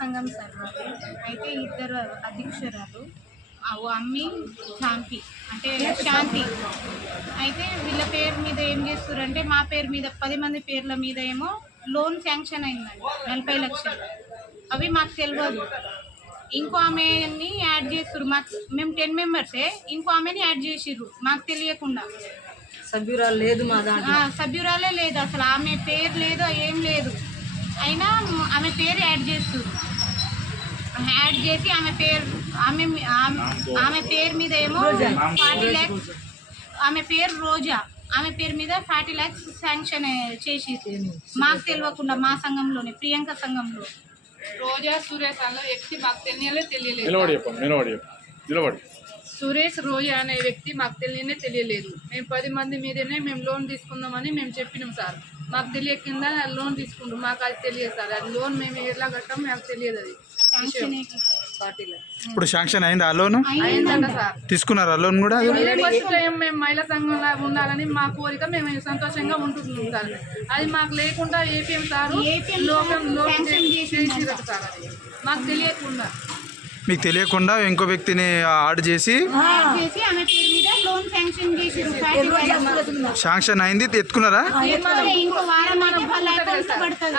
సంఘం సార్ మాది. అయితే ఇద్దరు అధ్యక్షురాలు అమ్మి శాంతి అంటే శాంతి. అయితే వీళ్ళ పేరు మీద ఏం చేస్తారంటే మా పేరు మీద 10 మంది పేర్ల మీద ఏమో లోన్ శాంక్షన్ అయిందండి 40 లక్షలు. అవి మాకు తెలియదు. ఇంకో ఆమెని యాడ్ చేస్తారు. మేము 10 మెంబర్సే, ఇంకో ఆమెని యాడ్ చేసిర్రు మాకు తెలియకుండా. సభ్యురాలు లేదు మా దాంట్లో, సభ్యురాలే లేదు అసలు, ఆమె పేరు లేదు ఏం లేదు. అయినా ఆమె పేరు యాడ్ చేస్తారు. యాడ్ చేసి ఆమె పేరు మీద ఏమో 40 lakhs, ఆమె పేరు రోజా, ఆమె పేరు మీద 40 lakhs శాంక్షన్ చేసి మాకు తెలియకుండా మా సంఘంలోనే ప్రియాంక సంఘంలో. రోజా సురేష్ అనే వ్యక్తి మాకు తెలియలేదు. సురేష్ రోజా అనే వ్యక్తి మాకు తెలియలేదు. మేము 10 మంది మీదనే మేము లోన్ తీసుకుందామని మేము చెప్పినాం సార్. మాకు తెలియకుండా లోన్ తీసుకుంటాం, మాకు అది తెలియదు సార్. అది లోన్ మేము ఎలా కట్టాం మాకు తెలియదు. అది ఇప్పుడు శాంక్షన్ అయింది ఆ లోన్? అయిందంట సార్. తీసుకున్నారు ఆ లోన్ కూడా? మేము మహిళా సంఘంలా ఉండాలని మా కోరిక, మేము సంతోషంగా ఉంటున్నాం సార్. అది మాకు లేకుండా ఏపీఎం సార్ లోన్ చేసిరట సార్. అది మాకు తెలియకుండా, మీకు తెలియకుండా ఇంకో వ్యక్తిని యాడ్ చేసి శాంక్షన్ అయింది, ఎత్తుకున్నారా?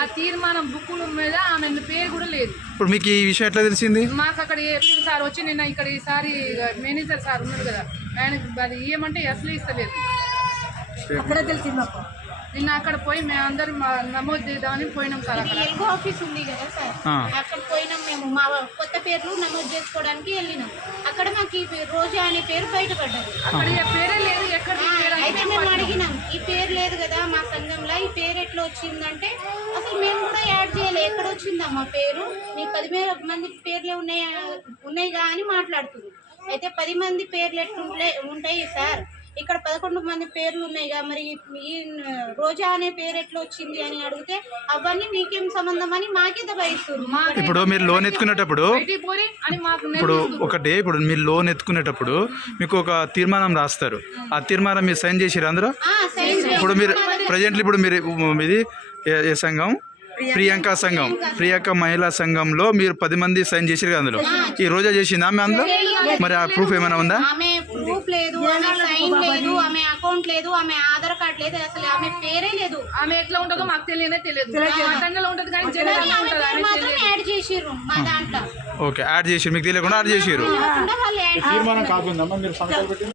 ఆ తీర్మానం బుక్కుల మీద ఆమె పేరు కూడా లేదు. ఇప్పుడు మీకు ఈ విషయం ఎట్లా తెలిసింది? మాకు అక్కడ ఏపీఎం సార్ వచ్చి నిన్న ఇక్కడ ఈసారి మేనేజర్ సార్ ఉన్నాడు కదా, ఆయనకు అది ఇవ్వమంటే అసలు ఇస్తలేదు. అక్కడే తెలిసింది మాకు. నిన్న అక్కడ పోయి మేము అందరం నమోదు చేద్దామని పోయినాం సార్. అక్కడ ఎల్గో ఆఫీస్ ఉంది కదా సార్, అక్కడ పోయినాం మేము. మా కొత్త పేర్లు నమోదు చేసుకోవడానికి వెళ్ళినాం. అక్కడ మాకు ఈ రోజా అనే పేరు బయటపడ్డది. అక్కడ పేరే లేదు. ఎక్కడ అయితే మేము అడిగినాం, ఈ పేరు లేదు కదా మా సంఘంలో, ఈ పేరు ఎట్లా వచ్చిందంటే అసలు మేము కూడా యాడ్ చేయలేదు, ఎక్కడ వచ్చిందా మా పేరు, మీకు 10 మంది పేర్లే ఉన్నాయిగా అని మాట్లాడుతుంది. అయితే 10 మంది పేర్లు ఉంటాయి సార్, ఇక్కడ 11 మంది పేర్లు ఉన్నాయిగా, మరి ఈ రోజా అనే పేరు ఎట్లా వచ్చింది అని అడిగితే అవన్నీ మీకేం సంబంధం అని మాకే దబాయిస్తుంది. ఇప్పుడు మీరు లోన్ ఎత్తుకునేటప్పుడు ఇప్పుడు మీరు లోన్ ఎత్తుకునేటప్పుడు మీకు ఒక తీర్మానం రాస్తారు. ఆ తీర్మానం మీరు సైన్ చేసిరు అందరూ? ఇప్పుడు మీరు ప్రజెంట్లీ ఇప్పుడు మీరు ఇది ఏ సంఘం? ప్రియాంక సంఘం, ప్రియాంక మహిళా సంఘంలో మీరు 10 మంది సైన్ చేసిరు కదా అందులో. ఈ రోజా చేసిందా ఆమె అందులో? మరి ఆ ప్రూఫ్ ఏమైనా ఉందా? ఆమె ప్రూఫ్ లేదు, ఆమె సైన్ లేదు, ఆమె అకౌంట్ లేదు, ఆమె ఆధార్ కార్డ్ లేదు, అసలు ఆమె పేరే లేదు. ఆమె ఎట్లా ఉంటుందో మాకు తెలియదు. యాడ్ చేసిర్రు మా దాంట్లో. ఓకే, యాడ్ చేసిరు, మీకు తెలియకుండా యాడ్ చేసిరు.